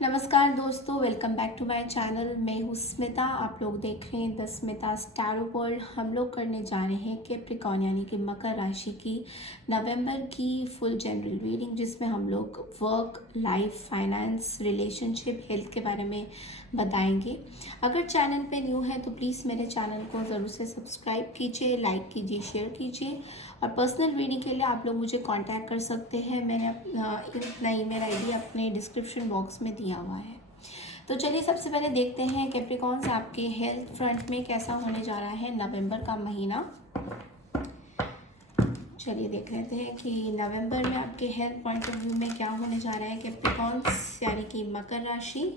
नमस्कार दोस्तों, welcome back to my channel. मैं हूँ स्मिता। आप लोग देख रहे हैं द स्मिता स्टारो वर्ल्ड। हम लोग करने जा रहे हैं कैप्रिकॉर्न यानी कि मकर राशि की नवंबर की फुल जनरल रीडिंग, जिसमें हम लोग work, life, finance, relationship, health के बारे में बताएंगे। अगर चैनल पे न्यू है तो प्लीज़ मेरे चैनल को ज़रूर से सब्सक्राइब कीजिए, लाइक कीजिए, शेयर कीजिए। और पर्सनल रीडिंग के लिए आप लोग मुझे कांटेक्ट कर सकते हैं। मैंने अपना ईमेल आईडी अपने डिस्क्रिप्शन बॉक्स में दिया हुआ है। तो चलिए सबसे पहले देखते हैं कैप्रिकॉर्न्स आपके हेल्थ फ्रंट में कैसा होने जा रहा है नवंबर का महीना। चलिए देख लेते हैं कि नवंबर में आपके हेल्थ पॉइंट ऑफ व्यू में क्या होने जा रहा है कैप्रिकॉर्न्स यानी कि मकर राशि।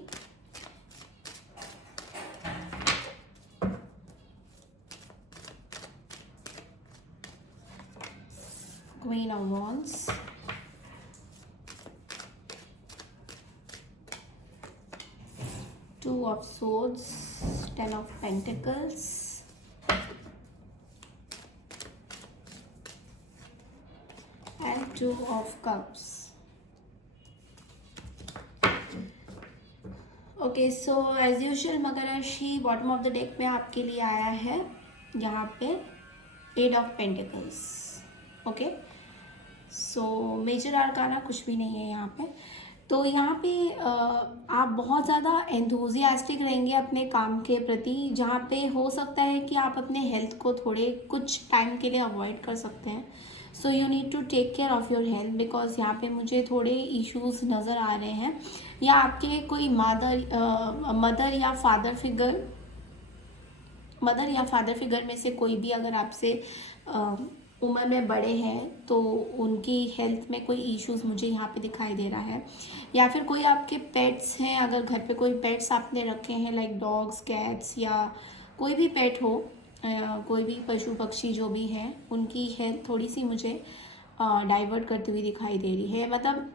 Queen of wands, Two of Swords, Ten of Pentacles, and Two of Cups. Okay, so as usual मकर राशि बॉटम ऑफ द डेक में आपके लिए आया है यहाँ पे eight of pentacles. Okay, so major arcana कुछ भी नहीं है यहाँ पे। तो यहाँ पे आप बहुत ज़्यादा एंथुजियास्टिक रहेंगे अपने काम के प्रति, जहाँ पे हो सकता है कि आप अपने हेल्थ को थोड़े कुछ टाइम के लिए अवॉइड कर सकते हैं। So you need to take care of your health, because यहाँ पे मुझे थोड़े इश्यूज नज़र आ रहे हैं। या आपके कोई मदर या फादर फिगर में से कोई भी अगर आपसे उम्र में बड़े हैं तो उनकी हेल्थ में कोई इश्यूज मुझे यहाँ पे दिखाई दे रहा है। या फिर कोई आपके पेट्स हैं, अगर घर पे कोई पेट्स आपने रखे हैं लाइक डॉग्स, कैट्स या कोई भी पेट हो, कोई भी पशु पक्षी जो भी हैं, उनकी हेल्थ थोड़ी सी मुझे डाइवर्ट करती हुई दिखाई दे रही है। मतलब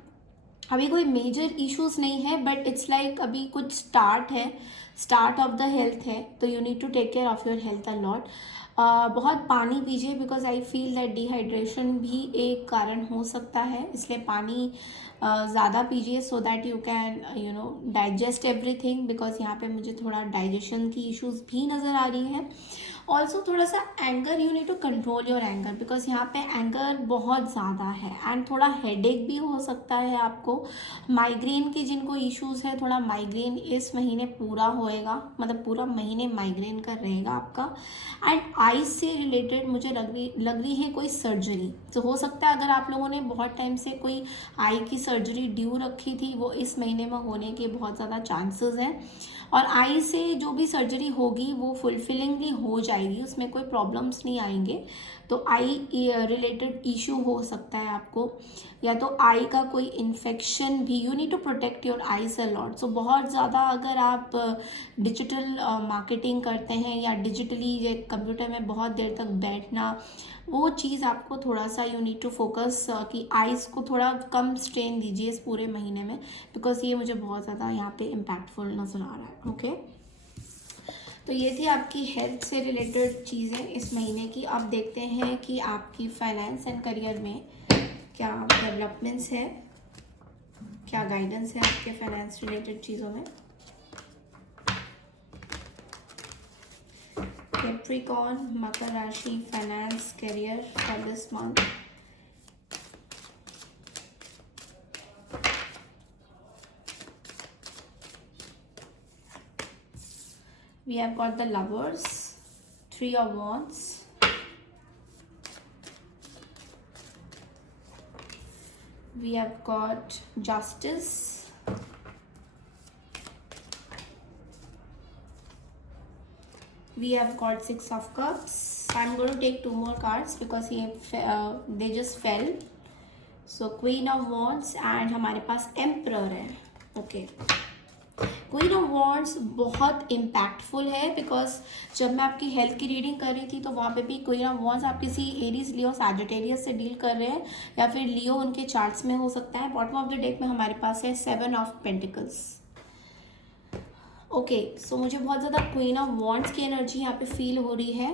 अभी कोई मेजर इश्यूज नहीं है, बट इट्स लाइक अभी कुछ स्टार्ट ऑफ द हेल्थ है। तो you need to take care of your health a lot. बहुत पानी पीजिए, because I feel that dehydration भी एक कारण हो सकता है, इसलिए पानी ज़्यादा पीजिए so that you can digest everything. Because यहाँ पे मुझे थोड़ा डाइजेशन की इश्यूज भी नज़र आ रही हैं। ऑल्सो थोड़ा सा anger, you need to control your anger, because यहाँ पे एंगर बहुत ज़्यादा है। एंड थोड़ा हेडेक भी हो सकता है आपको। माइग्रेन की जिनको इश्यूज़ है, थोड़ा माइग्रेन इस महीने पूरा होएगा, मतलब पूरा महीने माइग्रेन का रहेगा आपका। एंड आईज से रिलेटेड मुझे लग रही है कोई सर्जरी। तो हो सकता है अगर आप लोगों ने बहुत टाइम से कोई आई की सर्जरी ड्यू रखी थी, वो इस महीने में होने के बहुत ज़्यादा चांसेस हैं। और आई से जो भी सर्जरी होगी वो फुलफिलिंगली हो जाएगी, उसमें कोई प्रॉब्लम्स नहीं आएंगे। तो आई रिलेटेड इशू हो सकता है आपको, या तो आई का कोई इन्फेक्शन भी। You need to protect your eyes a lot. So बहुत ज़्यादा अगर आप डिजिटल मार्केटिंग करते हैं या डिजिटली कंप्यूटर में बहुत देर तक बैठना, वो चीज़ आपको थोड़ा सा यू नीड टू फोकस कि आइज़ को थोड़ा कम स्ट्रेन दीजिए इस पूरे महीने में, बिकॉज ये मुझे बहुत ज़्यादा यहाँ पे इम्पैक्टफुल नज़र आ रहा है। ओके, तो ये थी आपकी हेल्थ से रिलेटेड चीज़ें इस महीने की। अब देखते हैं कि आपकी फाइनेंस एंड करियर में क्या डेवलपमेंट्स है, क्या गाइडेंस है आपके फाइनेंस रिलेटेड चीज़ों में। कैप्रिकॉर्न मकर राशि finance career for this month. We have got the Lovers, Three of Wands, we have got Justice, we have got Six of Cups. I'm going to take two more cards because they just fell. So Queen of Wands and हमारे पास Emperor है। Okay. Queen of wands बहुत impactful है, because जब मैं आपकी health की reading कर रही थी तो वहाँ पे भी क्वीन ऑफ वॉन्ड्स आप किसी एरीज, लियो, सैजिटेरियस से डील कर रहे हैं, या फिर लियो उनके चार्ट्स में हो सकता है। बॉटम ऑफ द डेक में हमारे पास है सेवन ऑफ पेंटिकल्स। ओके, सो मुझे बहुत ज़्यादा क्वीन ऑफ वॉन्ड्स की एनर्जी यहाँ पे फील हो रही है।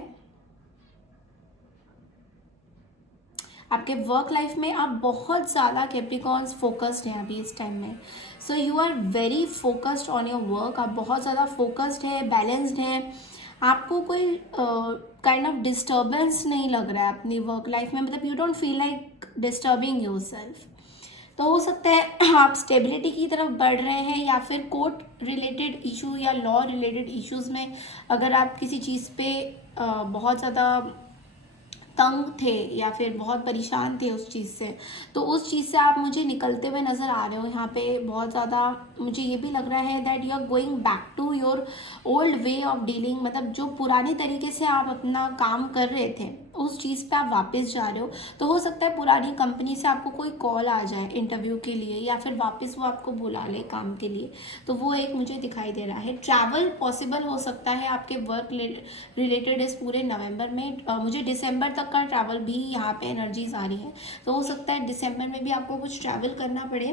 आपके वर्क लाइफ में आप बहुत ज़्यादा कैप्रिकॉन्स फोकस्ड हैं अभी इस टाइम में। So you are very focused on your work, आप बहुत ज़्यादा फोकस्ड है, बैलेंस्ड हैं। आपको कोई काइंड ऑफ डिस्टर्बेंस नहीं लग रहा है अपनी वर्क लाइफ में, मतलब you don't feel like disturbing yourself. तो हो सकता है आप स्टेबिलिटी की तरफ बढ़ रहे हैं, या फिर कोर्ट रिलेटेड इशू या लॉ रिलेटेड इश्यूज़ में अगर आप किसी चीज़ पे बहुत ज़्यादा तंग थे या फिर बहुत परेशान थे उस चीज़ से, तो उस चीज़ से आप मुझे निकलते हुए नज़र आ रहे हो। यहाँ पे बहुत ज़्यादा मुझे ये भी लग रहा है that you are going back to your old way of dealing, मतलब जो पुराने तरीके से आप अपना काम कर रहे थे उस चीज़ पे आप वापस जा रहे हो। तो हो सकता है पुरानी कंपनी से आपको कोई कॉल आ जाए इंटरव्यू के लिए, या फिर वापस वो आपको बुला ले काम के लिए, तो वो एक मुझे दिखाई दे रहा है। ट्रैवल पॉसिबल हो सकता है आपके वर्क रिलेटेड इस पूरे नवंबर में। मुझे दिसंबर तक का ट्रैवल भी यहाँ पे एनर्जीज आ रही है, तो हो सकता है दिसंबर में भी आपको कुछ ट्रैवल करना पड़े।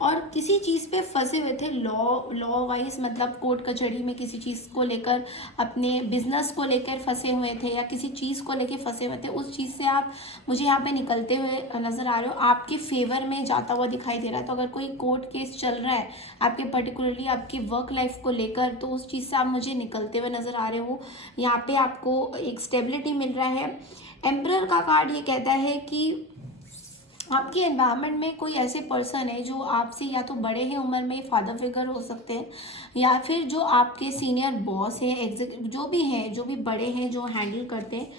और किसी चीज़ पे फंसे हुए थे लॉ वाइज, मतलब कोर्ट कचहरी में किसी चीज़ को लेकर, अपने बिजनेस को लेकर फंसे हुए थे, या किसी चीज़ को लेकर फंसे हुए थे, उस चीज़ से आप मुझे यहाँ पे निकलते हुए नज़र आ रहे हो, आपके फेवर में जाता हुआ दिखाई दे रहा है। तो अगर कोई कोर्ट केस चल रहा है आपके पर्टिकुलरली आपकी वर्क लाइफ को लेकर, तो उस चीज़ से आप मुझे निकलते हुए नज़र आ रहे हो। यहाँ पे आपको एक स्टेबिलिटी मिल रहा है। एम्परर का कार्ड ये कहता है कि आपके एनवायरनमेंट में कोई ऐसे पर्सन है जो आपसे या तो बड़े हैं उम्र में, फादर फिगर हो सकते हैं, या फिर जो आपके सीनियर बॉस हैं, एग्जीक्यूटिव जो भी हैं, जो भी बड़े हैं, जो हैंडल करते हैं,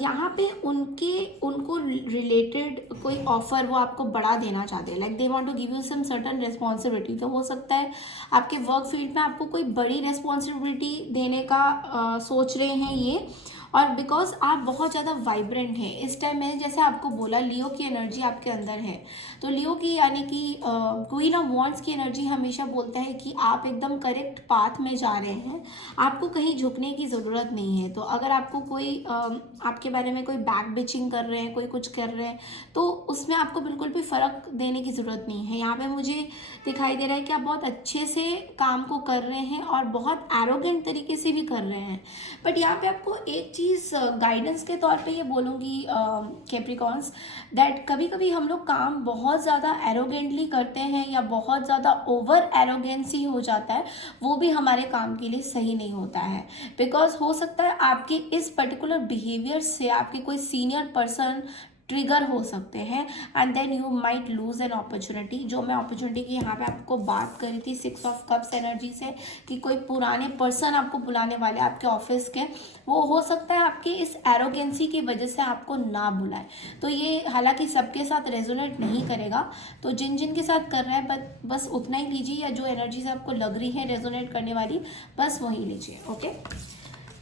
यहाँ पे उनको रिलेटेड कोई ऑफर वो आपको बढ़ा देना चाहते हैं, like they want to give you some certain responsibility. तो हो सकता है आपके वर्क फील्ड में आपको कोई बड़ी रिस्पॉन्सिबिलिटी देने का सोच रहे हैं ये। और बिकॉज आप बहुत ज़्यादा वाइब्रेंट हैं इस टाइम, मैंने जैसे आपको बोला लियो की एनर्जी आपके अंदर है, तो लियो की यानी कि क्वीन ऑफ वॉन्ड्स की एनर्जी हमेशा बोलता है कि आप एकदम करेक्ट पाथ में जा रहे हैं, आपको कहीं झुकने की ज़रूरत नहीं है। तो अगर आपको कोई आपके बारे में कोई बैक बिचिंग कर रहे हैं, कोई कुछ कर रहे हैं, तो उसमें आपको बिल्कुल भी फ़र्क देने की ज़रूरत नहीं है। यहाँ पे मुझे दिखाई दे रहा है कि आप बहुत अच्छे से काम को कर रहे हैं और बहुत एरोगेंट तरीके से भी कर रहे हैं। बट यहाँ पे आपको एक चीज़ गाइडेंस के तौर पे ये बोलूँगी कैप्रिकॉन्स, दैट कभी कभी हम लोग काम बहुत ज़्यादा एरोगेंटली करते हैं या बहुत ज़्यादा ओवर एरोगेंसी हो जाता है, वो भी हमारे काम के लिए सही नहीं होता है। बिकॉज हो सकता है आपके इस पर्टिकुलर बिहेवियर से आपके कोई सीनियर पर्सन ट्रिगर हो सकते हैं, and then you might lose an opportunity. जो मैं अपॉर्चुनिटी की यहाँ पे आपको बात करी थी 6 ऑफ कप्स एनर्जी से, कि कोई पुराने पर्सन आपको बुलाने वाले आपके ऑफिस के, वो हो सकता है आपकी इस एरोगेंसी की वजह से आपको ना बुलाए। तो ये हालांकि सबके साथ रेजोनेट नहीं करेगा, तो जिन जिन के साथ कर रहा है बस उतना ही लीजिए, या जो एनर्जी से आपको लग रही है रेजोनेट करने वाली बस वही लीजिए। ओके,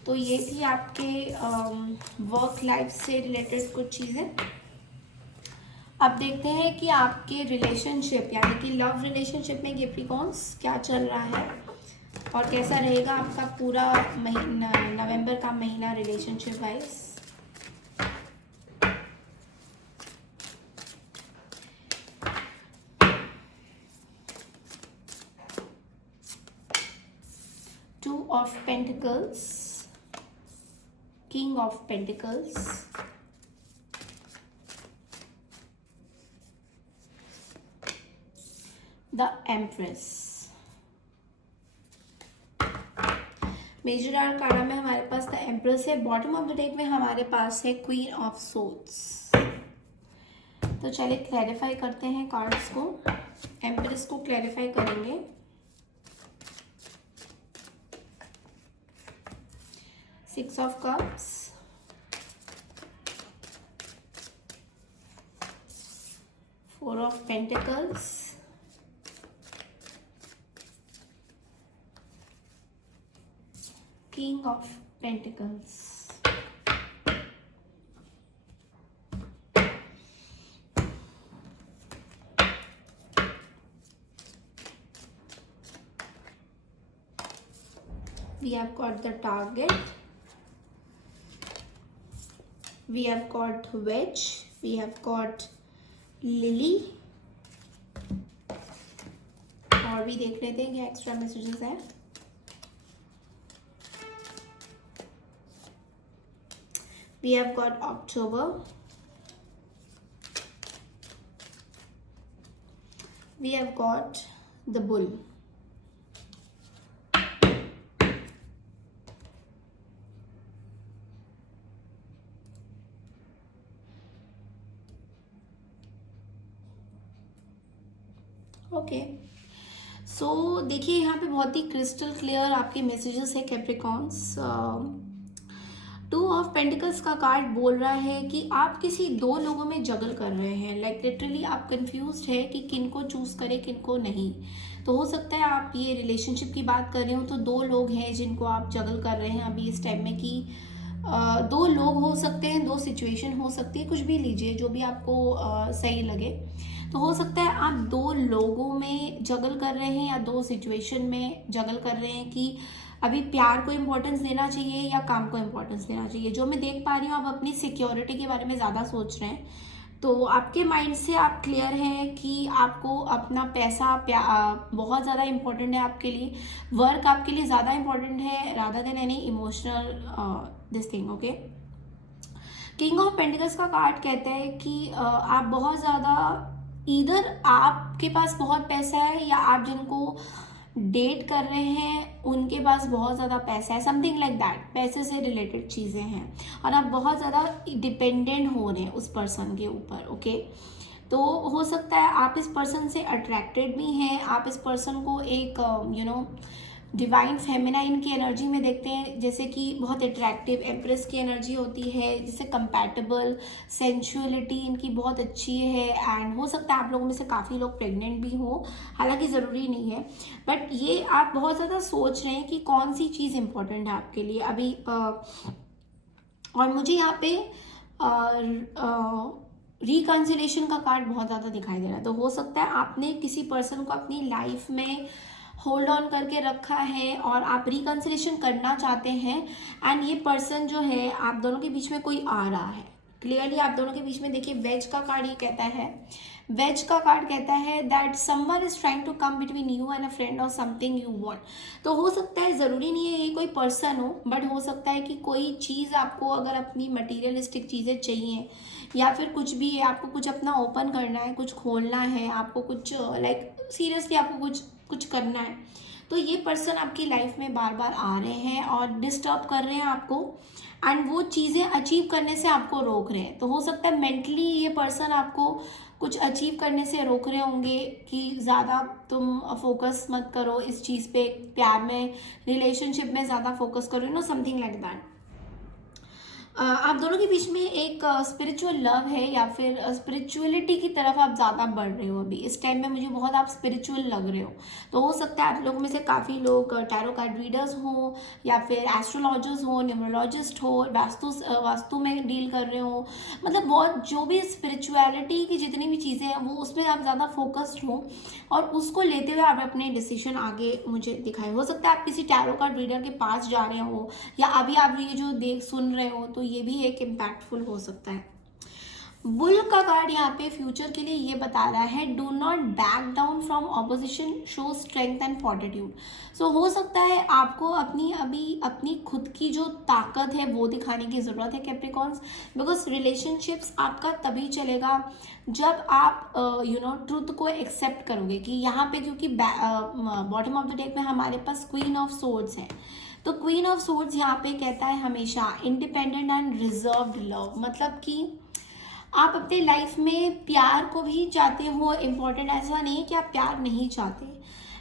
तो ये थी आपके वर्क लाइफ से रिलेटेड कुछ चीज़ें। अब देखते हैं कि आपके रिलेशनशिप यानी कि लव रिलेशनशिप में कैप्रिकॉन्स क्या चल रहा है और कैसा रहेगा आपका पूरा महीना, नवंबर का महीना relationship wise. Two of pentacles, king of pentacles, the empress. Major arcana में हमारे पास द एम्प्रेस है। बॉटम ऑफ द डेक में हमारे पास है क्वीन ऑफ सोर्ड्स। तो चलिए क्लैरिफाई करते हैं कार्ड्स को। एम्प्रेस को क्लैरिफाई करेंगे। Six of cups, four of pentacles, King of Pentacles. We have got the Target. We have got Wedge. We have got Lily. और भी देख लेते हैं क्या एक्स्ट्रा मैसेजेस हैं। We have got October, we have got the bull. Okay, so देखिए यहाँ पे बहुत ही क्रिस्टल क्लियर आपके मैसेजेस है कैप्रिकॉन्स। टू ऑफ पेंटिकल्स का कार्ड बोल रहा है कि आप किसी दो लोगों में जगल कर रहे हैं, लाइक लिटरली आप कंफ्यूज्ड है कि किन को चूज करें किन को नहीं। तो हो सकता है आप ये रिलेशनशिप की बात कर रहे हो तो दो लोग हैं जिनको आप जगल कर रहे हैं अभी इस टाइम में, कि दो लोग हो सकते हैं, दो सिचुएशन हो सकती है, कुछ भी लीजिए जो भी आपको सही लगे। तो हो सकता है आप दो लोगों में जगल कर रहे हैं या दो सिचुएशन में जगल कर रहे हैं कि अभी प्यार को इम्पोर्टेंस देना चाहिए या काम को इम्पोर्टेंस देना चाहिए। जो मैं देख पा रही हूँ आप अपनी सिक्योरिटी के बारे में ज़्यादा सोच रहे हैं, तो आपके माइंड से आप क्लियर हैं कि आपको अपना पैसा बहुत ज़्यादा इम्पोर्टेंट है आपके लिए, वर्क आपके लिए ज़्यादा इम्पोर्टेंट है rather than any emotional this thing. Okay, king of pentacles का कार्ड कहता है कि आप बहुत ज़्यादा, इधर आपके पास बहुत पैसा है या आप जिनको डेट कर रहे हैं उनके पास बहुत ज़्यादा पैसा है, समथिंग लाइक दैट, पैसे से रिलेटेड चीज़ें हैं और आप बहुत ज़्यादा डिपेंडेंट हो रहे हैं उस पर्सन के ऊपर। ओके, तो हो सकता है आप इस पर्सन से अट्रैक्टेड भी हैं, आप इस पर्सन को एक डिवाइन फेमिनाइन की एनर्जी में देखते हैं, जैसे कि बहुत अट्रैक्टिव एम्प्रेस की एनर्जी होती है, जिससे कंपैटिबल, सेंसुअलिटी इनकी बहुत अच्छी है। एंड हो सकता है आप लोगों में से काफ़ी लोग प्रेग्नेंट भी हो, हालांकि ज़रूरी नहीं है, बट ये आप बहुत ज़्यादा सोच रहे हैं कि कौन सी चीज़ इम्पोर्टेंट है आपके लिए अभी। और मुझे यहाँ पे रिकन्सिलेशन का कार्ड बहुत ज़्यादा दिखाई दे रहा है। तो हो सकता है आपने किसी पर्सन को अपनी लाइफ में होल्ड ऑन करके रखा है और आप रिकन्सिलेशन करना चाहते हैं, एंड ये पर्सन जो है आप दोनों के बीच में कोई आ रहा है। क्लियरली आप दोनों के बीच में देखिए वेज का कार्ड ये कहता है, वेज का कार्ड कहता है that someone is trying to come between you and a friend or something you want. तो हो सकता है, ज़रूरी नहीं है ये कोई पर्सन हो, बट हो सकता है कि कोई चीज़ आपको अगर अपनी मटीरियलिस्टिक चीज़ें चाहिए या फिर कुछ भी है, आपको कुछ अपना ओपन करना है, कुछ खोलना है, आपको कुछ लाइक सीरियसली आपको कुछ करना है, तो ये पर्सन आपकी लाइफ में बार बार आ रहे हैं और डिस्टर्ब कर रहे हैं आपको, एंड वो चीज़ें अचीव करने से आपको रोक रहे हैं। तो हो सकता है मेंटली ये पर्सन आपको कुछ अचीव करने से रोक रहे होंगे कि ज़्यादा तुम फोकस मत करो इस चीज़ पे, प्यार में, रिलेशनशिप में ज़्यादा फोकस करो, समथिंग लाइक दैट। आप दोनों के बीच में एक स्पिरिचुअल लव है या फिर स्पिरिचुअलिटी की तरफ आप ज़्यादा बढ़ रहे हो अभी इस टाइम में, मुझे बहुत आप स्पिरिचुअल लग रहे हो। तो हो सकता है आप लोगों में से काफ़ी लोग टैरो कार्ड रीडर्स हो या फिर एस्ट्रोलॉजर्स हो, न्यूमरोलॉजिस्ट हो, वास्तु में डील कर रहे हो, मतलब बहुत जो भी स्पिरिचुअलिटी की जितनी भी चीज़ें हैं वो उसमें आप ज़्यादा फोकस्ड हो और उसको लेते हुए आप अपने डिसीजन आगे मुझे दिखाए। हो सकता है आप किसी टैरो कार्ड रीडर के पास जा रहे हो या अभी आप ये जो सुन रहे हो, तो ये भी एक इम्पैक्टफुल हो सकता है। बुल का कार्ड यहाँ पे फ्यूचर के लिए ये बता रहा है do not back down from opposition, show strength and fortitude. So हो सकता है आपको अपनी खुद की जो ताकत है वो दिखाने की ज़रूरत है कैप्रिकॉन्स, बिकॉज रिलेशनशिप्स आपका तभी चलेगा जब आप ट्रुथ को एक्सेप्ट करोगे कि यहाँ पे, क्योंकि बॉटम ऑफ द डेक में हमारे पास क्वीन ऑफ सोर्ड्स है, तो क्वीन ऑफ सोर्ड्स यहाँ पे कहता है हमेशा इंडिपेंडेंट एंड रिजर्व्ड लव, मतलब कि आप अपने लाइफ में प्यार को भी चाहते हो इम्पोर्टेंट, ऐसा नहीं है कि आप प्यार नहीं चाहते,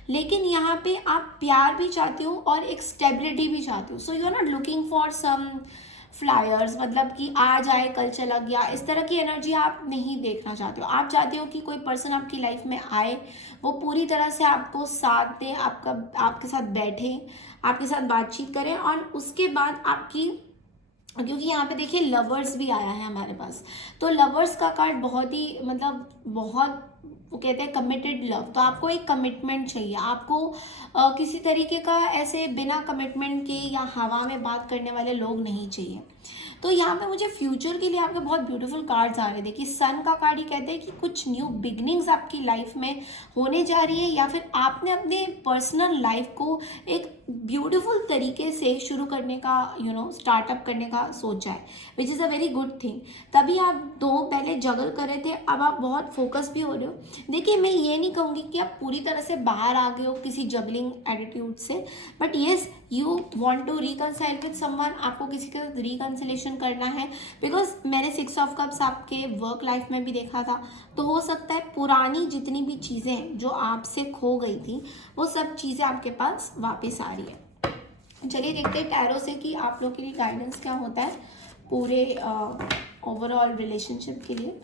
लेकिन यहाँ पे आप प्यार भी चाहते हो और एक स्टेबिलिटी भी चाहते हो। So you are not looking for some flyers, मतलब कि आज आए कल चला गया, इस तरह की एनर्जी आप नहीं देखना चाहते हो। आप चाहते हो कि कोई पर्सन आपकी लाइफ में आए, वो पूरी तरह से आपको साथ दे, आपके साथ बैठे, आपके साथ बातचीत करें, और उसके बाद आपकी, क्योंकि यहाँ पे देखिए लवर्स भी आया है हमारे पास, तो लवर्स का कार्ड बहुत ही, मतलब बहुत, वो कहते हैं कमिटेड लव, तो आपको एक कमिटमेंट चाहिए, आपको किसी तरीके का ऐसे बिना कमिटमेंट के या हवा में बात करने वाले लोग नहीं चाहिए। तो यहाँ पे मुझे फ्यूचर के लिए आपके बहुत ब्यूटीफुल कार्ड्स आ रहे हैं। देखिए सन का कार्ड ही कहते हैं कि कुछ न्यू बिगनिंग्स आपकी लाइफ में होने जा रही है, या फिर आपने अपने पर्सनल लाइफ को एक ब्यूटीफुल तरीके से शुरू करने का स्टार्टअप करने का सोचा है, which is a very good thing. तभी आप दो पहले जगल कर रहे थे, अब आप बहुत फोकस भी हो रहे हो, देखिए मैं ये नहीं कहूँगी कि आप पूरी तरह से बाहर आ गए हो किसी जगलिंग एटीट्यूड से, but yes you want to reconcile with someone, आपको किसी के साथ रिकनसिलेशन करना है। बिकॉज मैंने 6 ऑफ कप्स आपके वर्क लाइफ में भी देखा था, तो हो सकता है पुरानी जितनी भी चीज़ें जो आपसे खो गई थी वो सब चीज़ें आपके पास वापस आ रही है। चलिए देखते हैं टैरो से कि आप लोग के लिए गाइडेंस क्या होता है पूरे ओवरऑल रिलेशनशिप के लिए।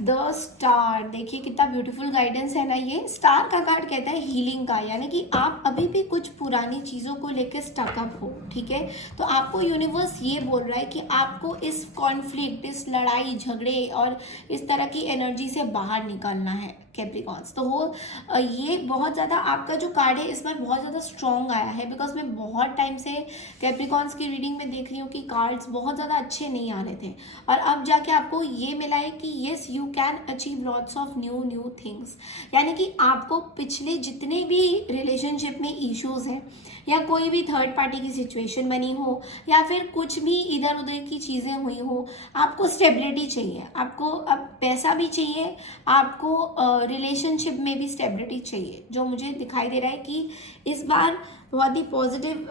द स्टार, देखिए कितना ब्यूटीफुल गाइडेंस है ना। ये स्टार का कार्ड कहता है हीलिंग का, यानी कि आप अभी भी कुछ पुरानी चीज़ों को लेकर स्टकअप हो, ठीक है। तो आपको यूनिवर्स ये बोल रहा है कि आपको इस कॉन्फ्लिक्ट, इस लड़ाई झगड़े और इस तरह की एनर्जी से बाहर निकलना है कैप्रिकॉन्स। तो ये बहुत ज़्यादा आपका जो कार्ड है इस बार बहुत ज़्यादा स्ट्रॉन्ग आया है, बिकॉज मैं बहुत टाइम से कैप्रिकॉन्स की रीडिंग में देख रही हूँ कि कार्ड्स बहुत ज़्यादा अच्छे नहीं आ रहे थे, और अब जाके आपको ये मिला है कि yes you can achieve lots of new things. यानी कि आपको पिछले जितने भी रिलेशनशिप में इश्यूज हैं, या कोई भी थर्ड पार्टी की सिचुएशन बनी हो, या फिर कुछ भी इधर उधर की चीज़ें हुई हो, आपको स्टेबिलिटी चाहिए, आपको अब पैसा भी चाहिए, आपको रिलेशनशिप में भी स्टेबिलिटी चाहिए, जो मुझे दिखाई दे रहा है कि इस बार बहुत ही पॉजिटिव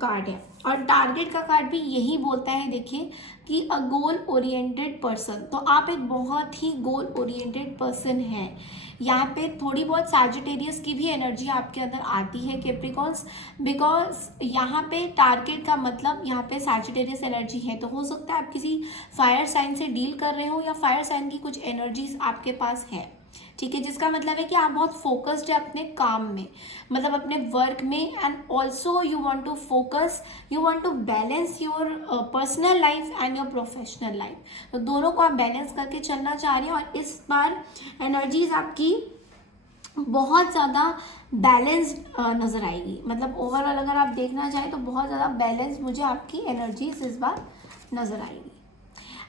कार्ड है। और टारगेट का कार्ड भी यही बोलता है, देखिए कि अ गोल ओरिएंटेड पर्सन। तो आप एक बहुत ही गोल ओरिएंटेड पर्सन हैं। यहाँ पे थोड़ी बहुत सैजिटेरियस की भी एनर्जी आपके अंदर आती है कैप्रिकॉन्स, बिकॉज यहाँ पे टारगेट का मतलब यहाँ पे सैजिटेरियस एनर्जी है। तो हो सकता है आप किसी फायर साइन से डील कर रहे हो, या फायर साइन की कुछ एनर्जीज आपके पास है, ठीक है। जिसका मतलब है कि आप बहुत फोकस्ड है अपने काम में, मतलब अपने वर्क में, and also you want to focus, you want to balance your personal life and your professional life. तो दोनों को आप बैलेंस करके चलना चाह रहे हैं, और इस बार एनर्जीज आपकी बहुत ज़्यादा बैलेंस्ड नज़र आएगी। मतलब ओवरऑल अगर आप देखना चाहें तो बहुत ज़्यादा बैलेंस मुझे आपकी एनर्जीज इस बार नज़र आएगी।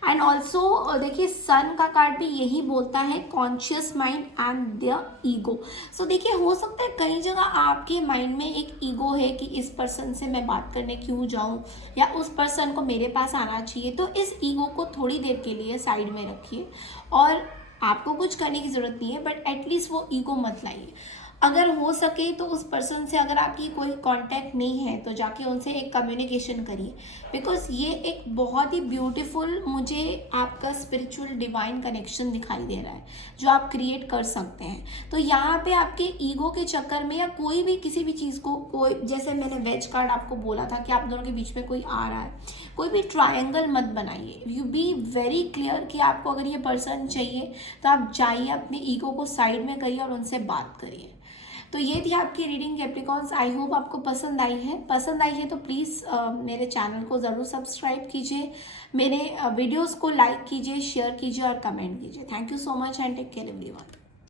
एंड ऑल्सो देखिए सन का कार्ड भी यही बोलता है, conscious mind and the ego. So देखिए हो सकता है कई जगह आपके माइंड में एक ईगो है कि इस पर्सन से मैं बात करने क्यों जाऊं, या उस पर्सन को मेरे पास आना चाहिए। तो इस ईगो को थोड़ी देर के लिए साइड में रखिए, और आपको कुछ करने की ज़रूरत नहीं है, बट एटलीस्ट वो ईगो मत लाइए। अगर हो सके तो उस पर्सन से अगर आपकी कोई कांटेक्ट नहीं है तो जाके उनसे एक कम्युनिकेशन करिए, बिकॉज ये एक बहुत ही ब्यूटीफुल मुझे आपका स्पिरिचुअल डिवाइन कनेक्शन दिखाई दे रहा है जो आप क्रिएट कर सकते हैं। तो यहाँ पे आपके ईगो के चक्कर में, या कोई भी किसी भी चीज़ को, कोई जैसे मैंने वेज कार्ड आपको बोला था कि आप दोनों के बीच में कोई आ रहा है, कोई भी ट्रायंगल मत बनाइए। यू बी वेरी क्लियर कि आपको अगर ये पर्सन चाहिए तो आप जाइए, अपने ईगो को साइड में करिए और उनसे बात करिए। तो ये थी आपकी रीडिंग कैप्रिकॉन्स। आई होप आपको पसंद आई है तो प्लीज़ मेरे चैनल को ज़रूर सब्सक्राइब कीजिए, मेरे वीडियोस को लाइक कीजिए, शेयर कीजिए और कमेंट कीजिए। Thank you so much and take care everyone.